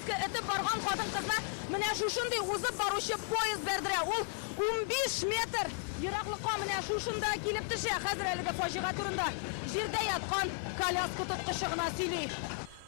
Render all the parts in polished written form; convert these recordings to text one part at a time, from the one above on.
коляска этеп барган хатын-кызна менә шушындый узып баручы поезд бердерә. Ул 15 метр ераклыкка менә шушында килеп төшә. Хәзер әлеге фаҗига турында җирдә яткан коляска тоткычы гына сөйли.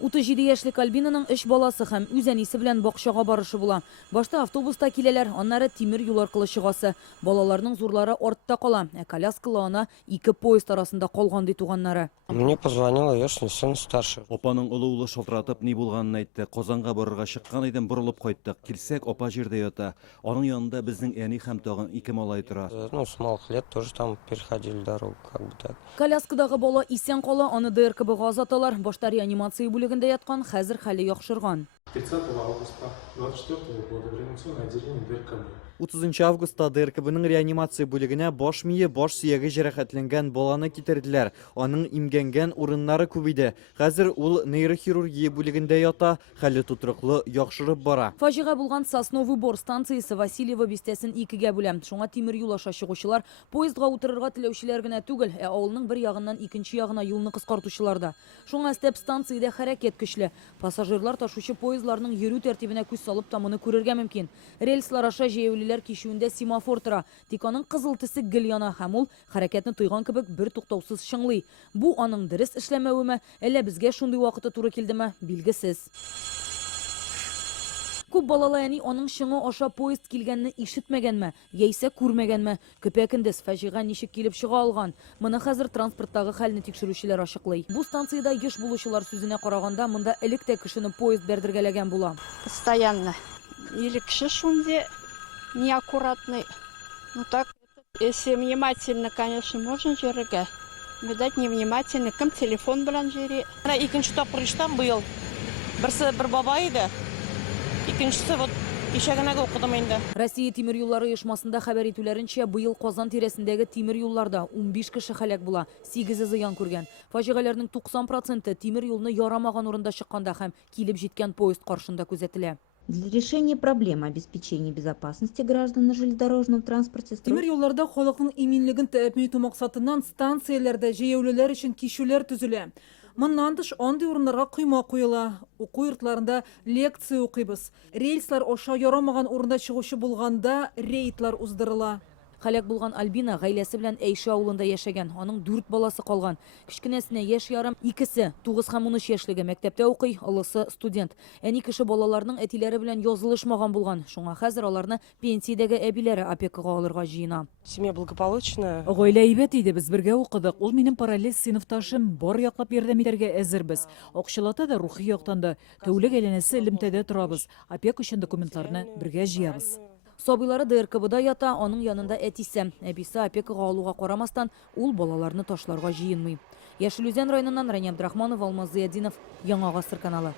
37 яшьлек Альбинаның 3 баласы һәм үз әнисе белән бакчага барышы була. Башта автобуста киләләр, аннары тимер юл аркылы чыгасы. Балаларның зурлары артта кала, коляскалы ана 2 поезд арасында калган ди туганнары. Мне позвонила яшный сын старший. Опаның олы улы шылтыратып ни булганын әйтте. Казанга барырга чыккан идем, борылып кайттык. Килсәк, опа җирдә ята. Аның янында безнең әни һәм тагын 2 малай тора. Ну, с малых лет тоже там переходили дорогу, как бы так. Коляскадагы бала исән кала, аны ДРКБга озаталар. Башта реанимация бүлегендә яткан, хәзер хәле яхшырган. 30 августа 24 года в реанимационное отделение ДРКБ. 30 августта ДРКБның реанимация бүлегенә баш мие, баш сөяге җәрәхәтләнгән баланы китерделәр. Аның имгәнгән урыннары күбиде. Хәзер ул нейрохирургия бүлегендә ята, хәле тотрыклы, яхшырып бара. Фаҗига булган Сосновый Бор станциясе Васильева бистәсен 2гә бүлә. Шуңа тимер юл аша чыгучылар поездга утырырга теләүчеләр генә түгел, авылның бер ягыннан икенче ягына юлны кыскартучылар да. Шуңа степ станциядә хәрәкәт көчле. Пассажирлар ташучы поездларның йөрү тәртибенә күз салып та моны күрергә мөмкин. Рельслар аша җәяүлеләр кишүендә семафор тора. Тик аның кызыл төсе гел яна һәм ул хәрәкәтне тойган кебек бер туктаусыз шыңлый. Бу аның дөрес эшләмәвеме, әллә безгә шундый вакыты туры килдеме, билгесез. Күп балалы әни аның шыңы аша поезд килгәнне ишетмәгәнме, яисә күрмәгәнме, көпә-көндез фаҗига ничек килеп чыга алган. Моны хәзер транспорттагы хәлне тикшерүчеләр ачыклый. Бу станциядә еш булучылар сүзенә караганда, монда элек тә кешене поезд бәрдергәләгән була. Постоянно. Или кеше шунде неаккуратный. Ну так, если внимательно, конечно, можно жирге. Видать, невнимательно. Кем телефон белән жири. Икенче тапкыр иштән быел. Берсе бер бабай иде. Икенчесе вот ишәгенәгә укыдым инде. Россия тимер юллары оешмасында хәбәр итүләренчә, быел Казан тирәсендәге тимер юлларда 15 кеше һәлак була, 8 зыян күргән. Фаҗигаләрнең 90% тимер юлны ярамаган урында чыкканда һәм килеп җиткән поезд каршында күзәтелә. Для решения проблемы обеспечения безопасности граждан на железнодорожном транспорте Тимер юлларда халыкның иминлеген тәэмин итү максатыннан станцияләрдә җәяүлеләр өчен кишүләр төзелә. Моннан тыш андый урыннарга койма куела. Уку йортларында лекция укыйбыз. Рельслар аша ярамаган урында чыгучы булганда рейдлар уздырыла. Хәлак булган Альбина гаиләсе белән Әйшә авылында яшәгән. Аның 4 баласы калган. Кичкенәсенә яшь ярым, икесе 9 һәм 13 яшьлеге мәктәптә укый, олысы студент. Әни кеше балаларның әтиләре белән язылышмаган булган. Шуңа хәзер аларны пенсиядәге әбиләре опекага алырга җыена. Семья благополучная. Гаилә әйбәт иде, без бергә укыдык. Ул минем параллель сыйныфташым, бар яклап ярдәм итәргә әзербез. Акчалата да, рухи яктан да. Тәүлек әйләнәсе элемтәдә торабыз. Опек өчен документларны бергә җыябыз. Сабыйлары ДРКБда ята, аның янында әтисе. Әбисе опекага алуга карамастан, ул балаларны ташларга җыенмый. Яшел Үзән районыннан Рәни Абдрахманов, Алмаз Зыяддинов, Яңа Гасыр каналы.